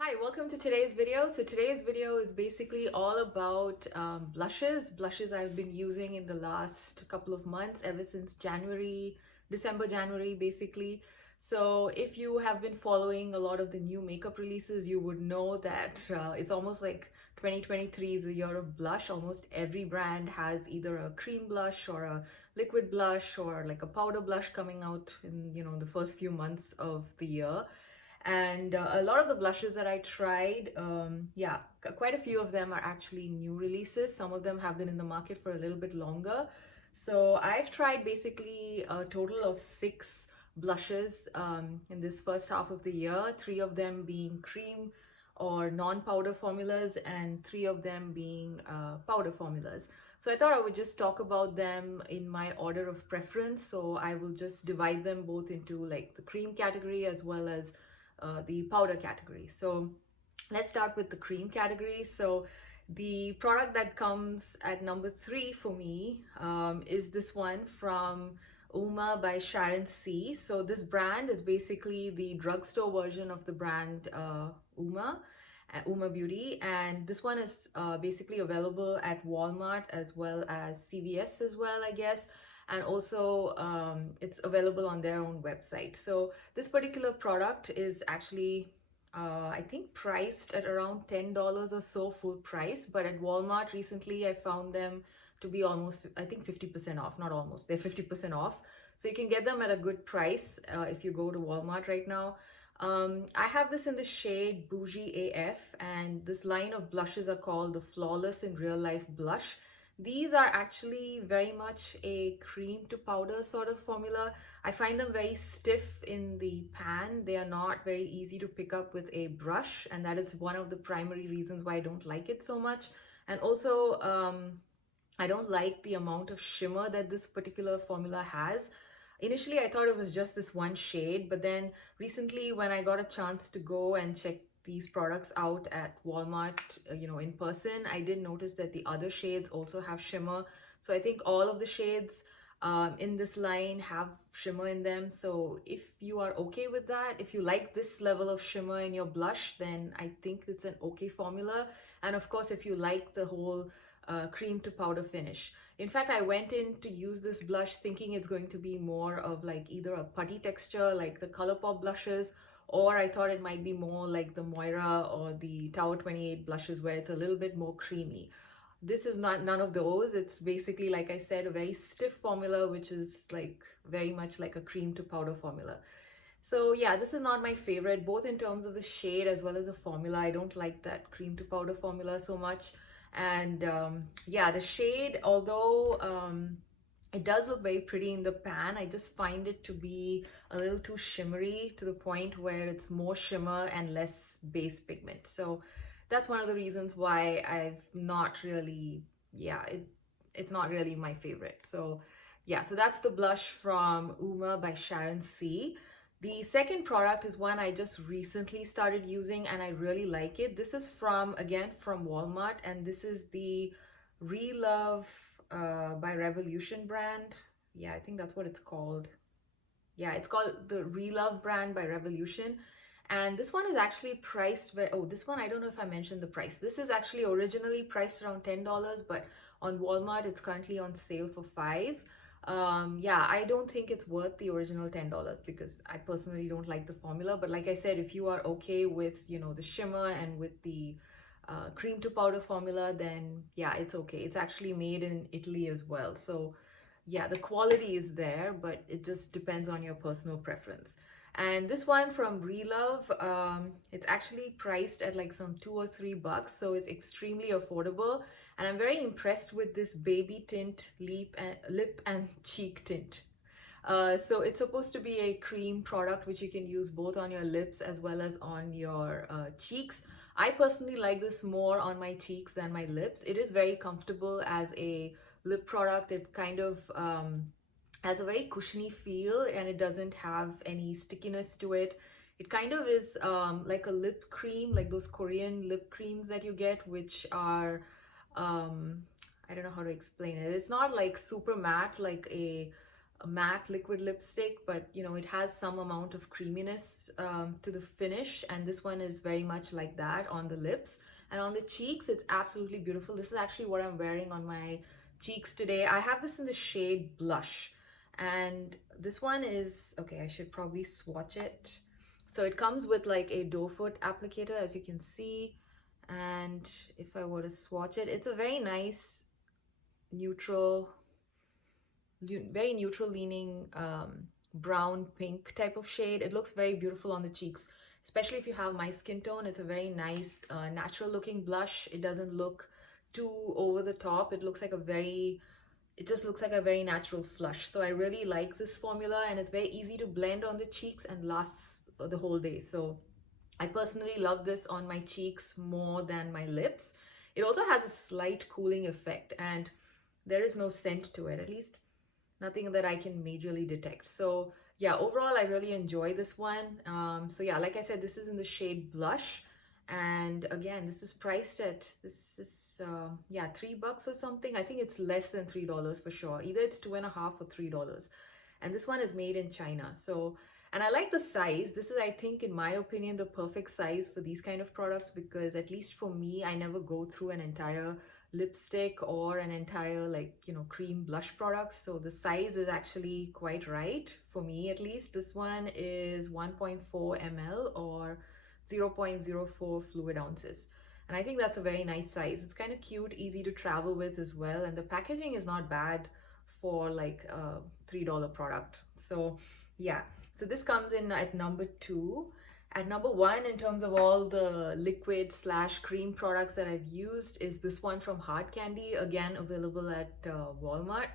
Hi, welcome to today's video. So today's video is basically all about blushes. Blushes I've been using in the last couple of months, ever since December, January, basically. So if you have been following a lot of the new makeup releases, you would know that it's almost like 2023 is a year of blush. Almost every brand has either a cream blush or a liquid blush or like a powder blush coming out in, the first few months of the year. And a lot of the blushes that I tried, quite a few of them are actually new releases. Some of them have been in the market for a little bit longer. So I've tried basically a total of 6 blushes in this first half of the year, 3 of them being cream or non-powder formulas and 3 of them being powder formulas. So I thought I would just talk about them in my order of preference. So I will just divide them both into like the cream category as well as the powder category. So let's start with the cream category. So the product that comes at number 3 for me is this one from Uoma by Sharon. So this brand is basically the drugstore version of the brand Uoma Beauty, and this one is basically available at Walmart as well as CVS as well, I guess, and also it's available on their own website. So this particular product is actually I think priced at around $10 or so full price, but at Walmart recently I found them to be almost, I think, 50% off. Not almost, they're 50% off, so you can get them at a good price if you go to Walmart right now. I have this in the shade Bougie AF, and this line of blushes are called the Flawless in Real Life Blush. These are actually very much a cream to powder sort of formula. I find them very stiff in the pan. They are not very easy to pick up with a brush, and that is one of the primary reasons why I don't like it so much. And also, I don't like the amount of shimmer that this particular formula has. Initially, I thought it was just this one shade, but then recently when I got a chance to go and check these products out at Walmart, in person, I did notice that the other shades also have shimmer. So I think all of the shades in this line have shimmer in them. So if you are okay with that, if you like this level of shimmer in your blush, then I think it's an okay formula. And of course, if you like the whole cream to powder finish. In fact, I went in to use this blush thinking it's going to be more of like either a putty texture like the ColourPop blushes, or I thought it might be more like the Moira or the Tower 28 blushes where it's a little bit more creamy. This is none of those. It's basically, like I said, a very stiff formula, which is like very much like a cream to powder formula. So yeah, this is not my favorite, both in terms of the shade as well as the formula. I don't like that cream to powder formula so much. And yeah, the shade, although it does look very pretty in the pan, I just find it to be a little too shimmery to the point where it's more shimmer and less base pigment. So that's one of the reasons why I've not really, it's not really my favorite. So yeah, so that's the blush from Uoma by Sharon. The second product is one I just recently started using and I really like it. This is again from Walmart, and this is the Relove by Revolution brand. Yeah, I think that's what it's called. Yeah, it's called the Relove brand by Revolution. And this one is actually priced this one, I don't know if I mentioned the price. This is actually originally priced around $10, but on Walmart it's currently on sale for $5. Yeah, I don't think it's worth the original $10 because I personally don't like the formula. But like I said, if you are okay with, the shimmer and with the cream to powder formula, then yeah, it's okay. It's actually made in Italy as well. So yeah, the quality is there, but it just depends on your personal preference. And this one from Relove, it's actually priced at like some $2 or $3, so it's extremely affordable. And I'm very impressed with this baby tint lip and cheek tint. So it's supposed to be a cream product which you can use both on your lips as well as on your cheeks. I personally like this more on my cheeks than my lips. It is very comfortable as a lip product. It kind of has a very cushiony feel and it doesn't have any stickiness to it. It kind of is like a lip cream, like those Korean lip creams that you get, which are I don't know how to explain it. It's not like super matte like a a matte liquid lipstick, but you know, it has some amount of creaminess to the finish, and this one is very much like that on the lips. And on the cheeks, it's absolutely beautiful. This is actually what I'm wearing on my cheeks today. I have this in the shade Blush, and this one is, okay, I should probably swatch it. So it comes with like a doe foot applicator, as you can see, and if I were to swatch it, it's a very nice neutral, very neutral leaning brown pink type of shade. It looks very beautiful on the cheeks, especially if you have my skin tone. It's a very nice natural looking blush. It doesn't look too over the top. It looks like a very, it just looks like a very natural flush. So I really like this formula, and it's very easy to blend on the cheeks and lasts the whole day. So I personally love this on my cheeks more than my lips. It also has a slight cooling effect, and there is no scent to it, at least nothing that I can majorly detect. So yeah, overall I really enjoy this one. So yeah, like I said, this is in the shade Blush, and again, this is priced at, this is yeah, $3 or something. I think it's less than $3 for sure. Either it's $2.50 or $3, and this one is made in China. So, and I like the size. This is, I think, in my opinion, the perfect size for these kind of products, because at least for me, I never go through an entire lipstick or an entire, like, you know, cream blush products. So the size is actually quite right for me, at least. This one is 1.4 ml or 0.04 fluid ounces, and I think that's a very nice size. It's kind of cute, easy to travel with as well, and the packaging is not bad for like a $3 product. So yeah, so this comes in at number 2. At number 1, in terms of all the liquid slash cream products that I've used, is this one from Hard Candy, again available at Walmart.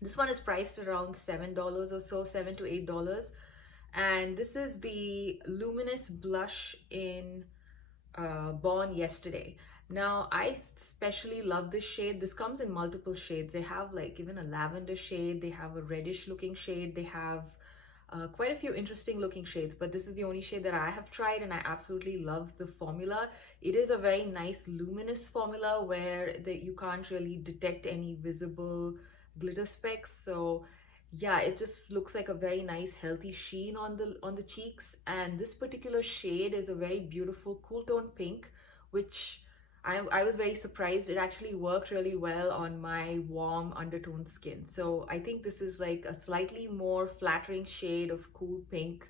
This one is priced around $7 or so, $7 to $8, and this is the Luminous Blush in Born Yesterday. Now, I especially love this shade. This comes in multiple shades. They have like even a lavender shade, they have a reddish looking shade, they have quite a few interesting looking shades, but this is the only shade that I have tried, and I absolutely love the formula. It is a very nice luminous formula where you can't really detect any visible glitter specks. So yeah, it just looks like a very nice healthy sheen on the cheeks. And this particular shade is a very beautiful cool tone pink, which I was very surprised. It actually worked really well on my warm undertone skin. So I think this is like a slightly more flattering shade of cool pink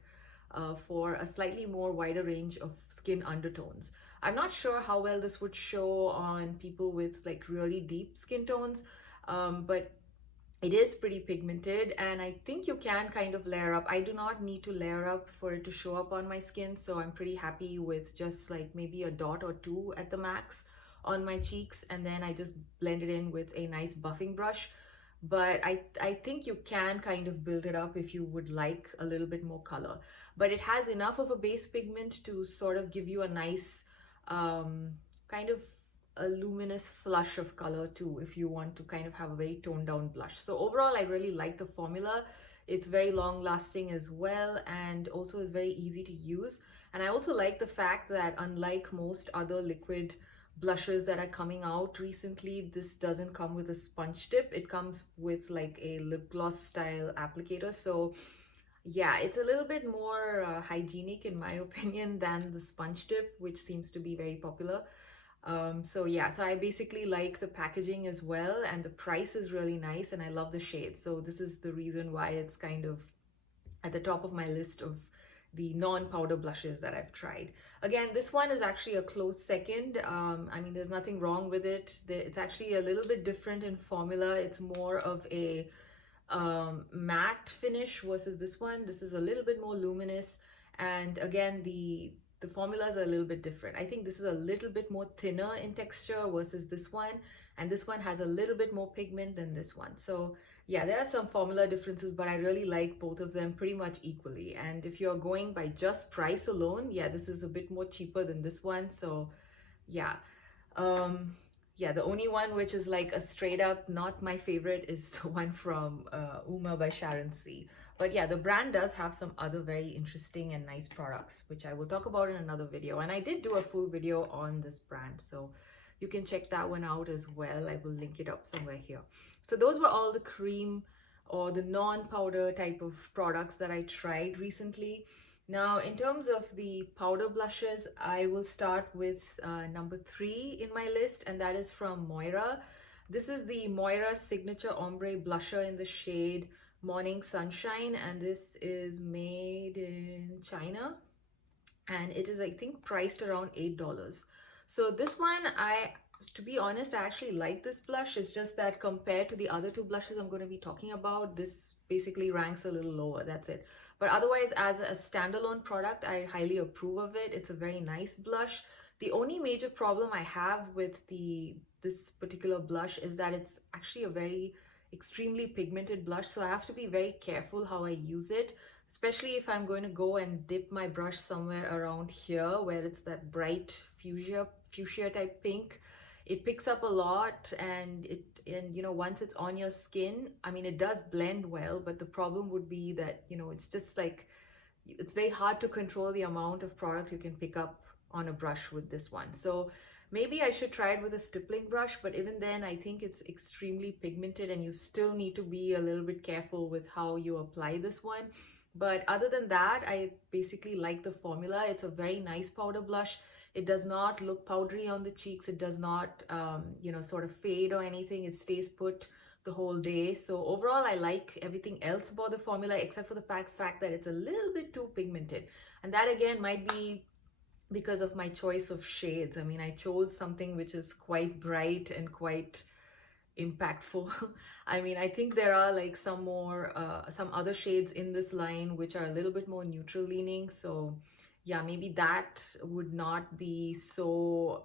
for a slightly more wider range of skin undertones. I'm not sure how well this would show on people with like really deep skin tones, but it is pretty pigmented, and I think you can kind of layer up. I do not need to layer up for it to show up on my skin, so I'm pretty happy with just like maybe a dot or two at the max on my cheeks, and then I just blend it in with a nice buffing brush. But I think you can kind of build it up if you would like a little bit more color. But it has enough of a base pigment to sort of give you a nice kind of a luminous flush of color too, if you want to kind of have a very toned down blush. So overall, I really like the formula. It's very long lasting as well, and also is very easy to use. And I also like the fact that unlike most other liquid blushes that are coming out recently, this doesn't come with a sponge tip. It comes with like a lip gloss style applicator. So yeah, it's a little bit more hygienic in my opinion than the sponge tip, which seems to be very popular. So yeah, so I basically like the packaging as well, and the price is really nice, and I love the shade. So this is the reason why it's kind of at the top of my list of the non-powder blushes that I've tried. Again, this one is actually a close second. I mean, there's nothing wrong with it. It's actually a little bit different in formula. It's more of a matte finish versus this one. This is a little bit more luminous, and again, the formulas are a little bit different. I think this is a little bit more thinner in texture versus this one, and this one has a little bit more pigment than this one. So yeah, there are some formula differences, but I really like both of them pretty much equally. And if you're going by just price alone, yeah, this is a bit more cheaper than this one. So yeah, yeah, the only one which is like a straight up not my favorite is the one from Uoma by Sharon. But yeah, the brand does have some other very interesting and nice products, which I will talk about in another video. And I did do a full video on this brand, so you can check that one out as well. I will link it up somewhere here. So those were all the cream or the non-powder type of products that I tried recently. Now, in terms of the powder blushes, I will start with number 3 in my list, and that is from Moira. This is the Moira Signature Ombre Blusher in the shade Morning Sunshine, and this is made in China, and it is, I think, priced around $8. So this one, to be honest, I actually like this blush. It's just that compared to the other 2 blushes I'm going to be talking about, this basically ranks a little lower. That's it. But otherwise, as a standalone product, I highly approve of it. It's a very nice blush. The only major problem I have with this particular blush is that it's actually a very extremely pigmented blush, so I have to be very careful how I use it, especially if I'm going to go and dip my brush somewhere around here where it's that bright fuchsia type pink. It picks up a lot, and you know, once it's on your skin, I mean, it does blend well, but the problem would be that, you know, it's just like, it's very hard to control the amount of product you can pick up on a brush with this one. So maybe I should try it with a stippling brush, but even then I think it's extremely pigmented and you still need to be a little bit careful with how you apply this one. But other than that, I basically like the formula. It's a very nice powder blush. It does not look powdery on the cheeks. It does not, you know, sort of fade or anything. It stays put the whole day. So overall, I like everything else about the formula except for the fact that it's a little bit too pigmented. And that again might be because of my choice of shades. I mean, I chose something which is quite bright and quite impactful. I mean, I think there are like some other shades in this line which are a little bit more neutral leaning. So yeah, maybe that would not be so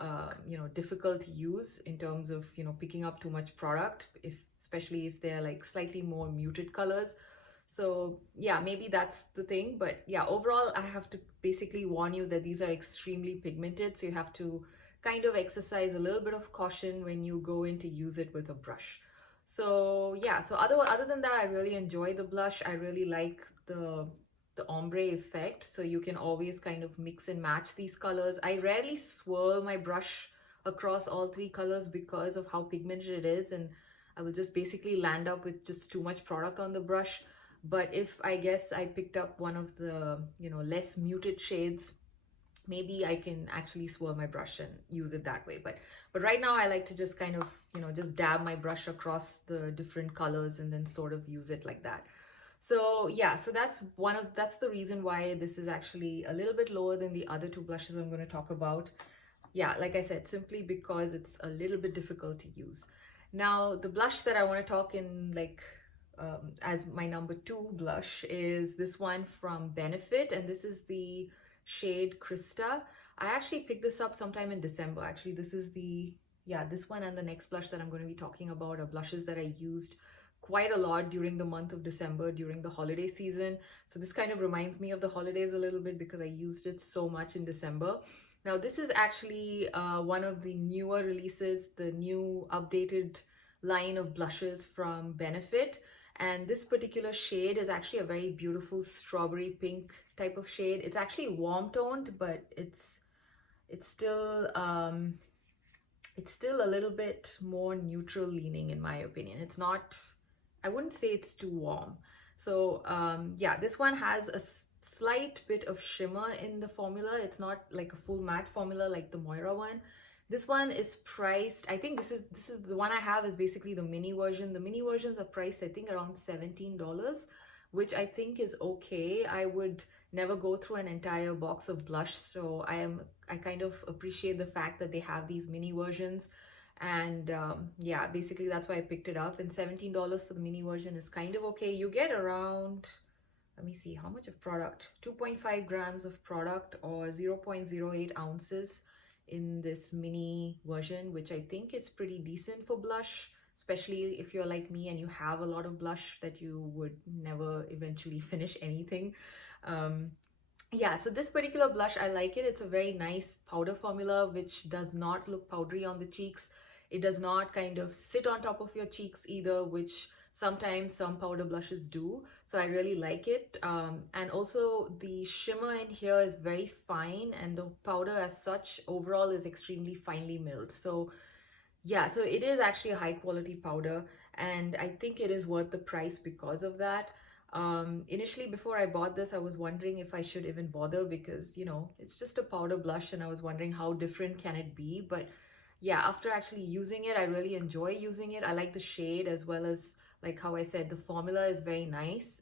you know, difficult to use in terms of, you know, picking up too much product, especially if they're like slightly more muted colors. So yeah, maybe that's the thing. But yeah, overall, I have to basically warn you that these are extremely pigmented, so you have to kind of exercise a little bit of caution when you go in to use it with a brush. So yeah, so other than that, I really enjoy the blush. I really like the ombre effect, so you can always kind of mix and match these colors. I rarely swirl my brush across all 3 colors because of how pigmented it is, and I will just basically land up with just too much product on the brush. But if I guess I picked up one of the, you know, less muted shades, maybe I can actually swirl my brush and use it that way. But right now I like to just kind of, you know, just dab my brush across the different colors and then sort of use it like that. So yeah, so that's the reason why this is actually a little bit lower than the other 2 blushes I'm going to talk about. Yeah, like I said, simply because it's a little bit difficult to use. Now, the blush that I want to talk in like as my number 2 blush is this one from Benefit, and this is the shade Krista. I actually picked this up sometime in December. Actually, this is this one and the next blush that I'm going to be talking about are blushes that I used quite a lot during the month of December, during the holiday season. So this kind of reminds me of the holidays a little bit because I used it so much in December. Now, this is actually one of the newer releases, the new updated line of blushes from Benefit. And this particular shade is actually a very beautiful strawberry pink type of shade. It's actually warm toned, but it's still a little bit more neutral leaning in my opinion. It's not, I wouldn't say it's too warm. So yeah, this one has a slight bit of shimmer in the formula. It's not like a full matte formula like the Moira one. This one is priced, I think this is the one I have is basically the mini version. The mini versions are priced, I think, around $17, which I think is okay. I would never go through an entire box of blush, so I kind of appreciate the fact that they have these mini versions. And yeah, basically that's why I picked it up. And $17 for the mini version is kind of okay. You get around, let me see, how much of product? 2.5 grams of product or 0.08 ounces in this mini version, which I think is pretty decent for blush, especially if you're like me and you have a lot of blush that you would never eventually finish anything. Yeah, so this particular blush, I like it. It's a very nice powder formula which does not look powdery on the cheeks. It does not kind of sit on top of your cheeks either, which sometimes some powder blushes do. So I really like it. And also the shimmer in here is very fine, and the powder as such overall is extremely finely milled. So yeah, so it is actually a high quality powder. and I think it is worth the price because of that. Initially, before I bought this, I was wondering if I should even bother because, you know, it's just a powder blush and I was wondering how different can it be. But yeah, after actually using it, I really enjoy using it. I like the shade as well as, like how I said, the formula is very nice.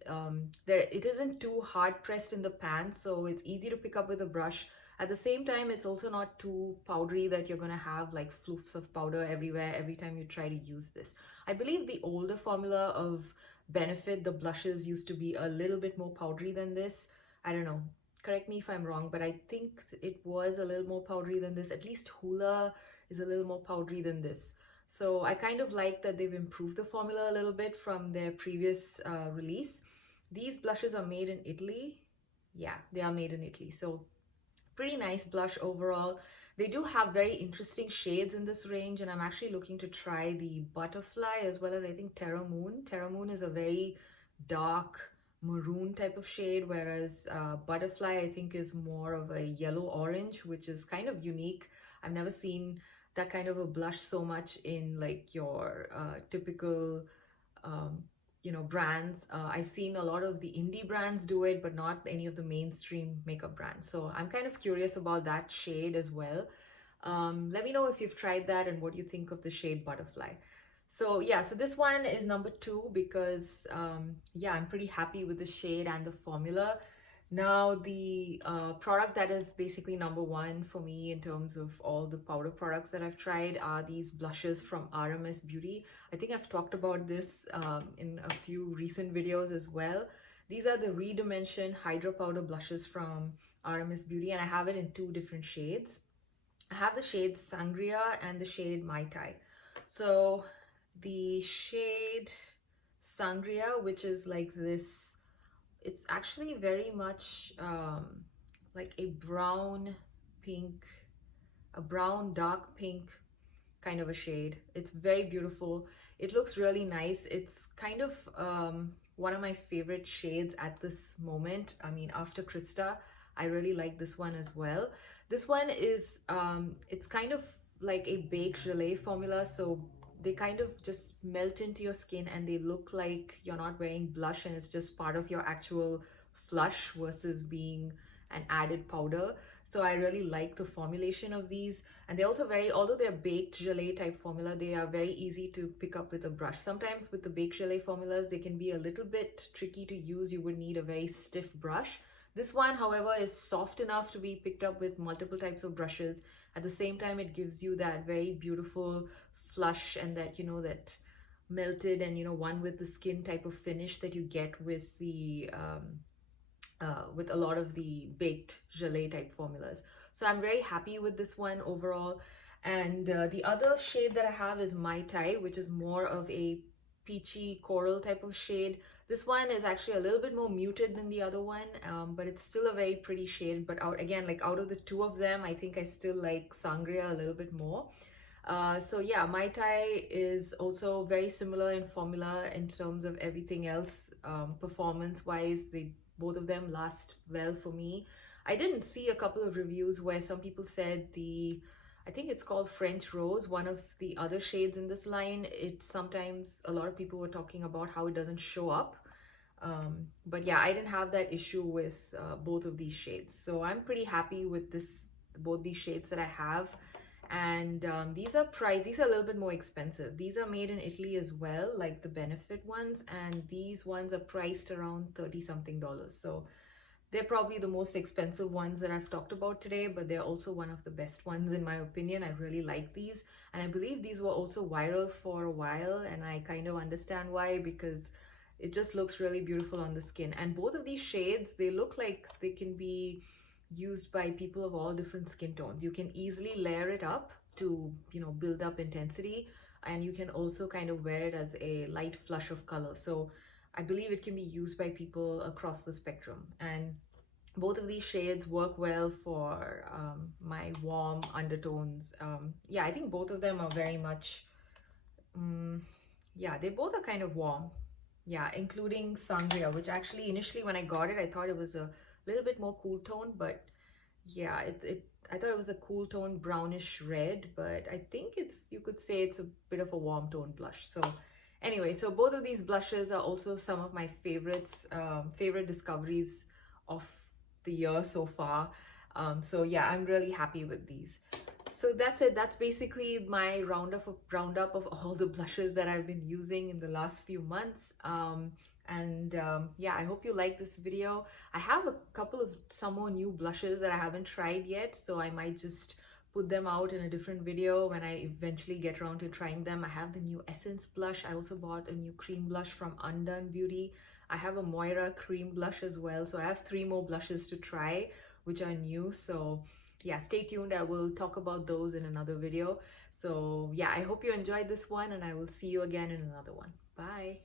It isn't too hard pressed in the pan, so it's easy to pick up with a brush. At the same time, it's also not too powdery that you're gonna have like floofs of powder everywhere every time you try to use this. I believe the older formula of Benefit, the blushes used to be a little bit more powdery than this. I don't know. Correct me if I'm wrong, but I think it was a little more powdery than this. At least Hoola is a little more powdery than this. So I kind of like that they've improved the formula a little bit from their previous release. These blushes are made in Italy. Yeah, they are made in Italy. So pretty nice blush overall. They do have very interesting shades in this range, and I'm actually looking to try the Butterfly as well as I think Terra Moon. Terra Moon is a very dark maroon type of shade, whereas Butterfly I think is more of a yellow orange, which is kind of unique. I've never seen that kind of a blush so much in like your typical you know, brands. I've seen a lot of the indie brands do it, but not any of the mainstream makeup brands. So I'm kind of curious about that shade as well. Let me know if you've tried that and what you think of the shade Butterfly. So yeah, so this one is number 2 because yeah, I'm pretty happy with the shade and the formula. Now the product that is basically number 1 for me in terms of all the powder products that I've tried are these blushes from RMS Beauty. I think I've talked about this in a few recent videos as well. These are the Redimension Hydra powder blushes from RMS Beauty, and I have it in 2 different shades. I have the shade Sangria and the shade Mai Tai. So the shade Sangria, which is like this, it's actually very much like a brown pink, a brown dark pink kind of a shade. It's very beautiful. It looks really nice. It's kind of one of my favorite shades at this moment. I mean, after Krista, I really like this one as well. This one is, it's kind of like a baked gelée formula. So they kind of just melt into your skin and they look like you're not wearing blush and it's just part of your actual flush versus being an added powder. So I really like the formulation of these, and they're also very, although they're baked gelée type formula, they are very easy to pick up with a brush. Sometimes with the baked gelée formulas, they can be a little bit tricky to use. You would need a very stiff brush. This one, however, is soft enough to be picked up with multiple types of brushes. At the same time, it gives you that very beautiful flush and that, you know, that melted and, you know, one with the skin type of finish that you get with the with a lot of the baked gelée type formulas. So I'm very happy with this one overall. And the other shade that I have is Mai Tai, which is more of a peachy coral type of shade. This one is actually a little bit more muted than the other one, but it's still a very pretty shade. But again, like out of the 2 of them, I think I still like Sangria a little bit more. So yeah, Mai Tai is also very similar in formula in terms of everything else. Performance wise, both of them last well for me. I didn't see a couple of reviews where some people said I think it's called French Rose, one of the other shades in this line. It sometimes, a lot of people were talking about how it doesn't show up. But yeah, I didn't have that issue with both of these shades. So I'm pretty happy with both these shades that I have. And these are a little bit more expensive. These are made in Italy as well, like the Benefit ones, and these ones are priced around 30 something dollars. So they're probably the most expensive ones that I've talked about today, but they're also one of the best ones in my opinion. I really like these, and I believe these were also viral for a while, and I kind of understand why, because it just looks really beautiful on the skin. And both of these shades, they look like they can be used by people of all different skin tones. You can easily layer it up to, you know, build up intensity, and you can also kind of wear it as a light flush of color. So I believe it can be used by people across the spectrum, and both of these shades work well for my warm undertones. Yeah, I think both of them are very much yeah, they both are kind of warm. Yeah, including Sangria, which actually initially when I got it, I thought it was a little bit more cool tone, but yeah, I thought it was a cool tone brownish red, but I think you could say it's a bit of a warm tone blush. So Anyway, so both of these blushes are also some of my favorites, favorite discoveries of the year so far. So yeah, I'm really happy with these. So that's it. That's basically my roundup of all the blushes that I've been using in the last few months. Yeah, I hope you like this video. I have a couple of some more new blushes that I haven't tried yet, so I might just put them out in a different video when I eventually get around to trying them. I have the new Essence blush. I also bought a new cream blush from Undone Beauty. I have a Moira cream blush as well. So I have 3 more blushes to try, which are new. So yeah, stay tuned. I will talk about those in another video. So yeah, I hope you enjoyed this one, and I will see you again in another one. Bye.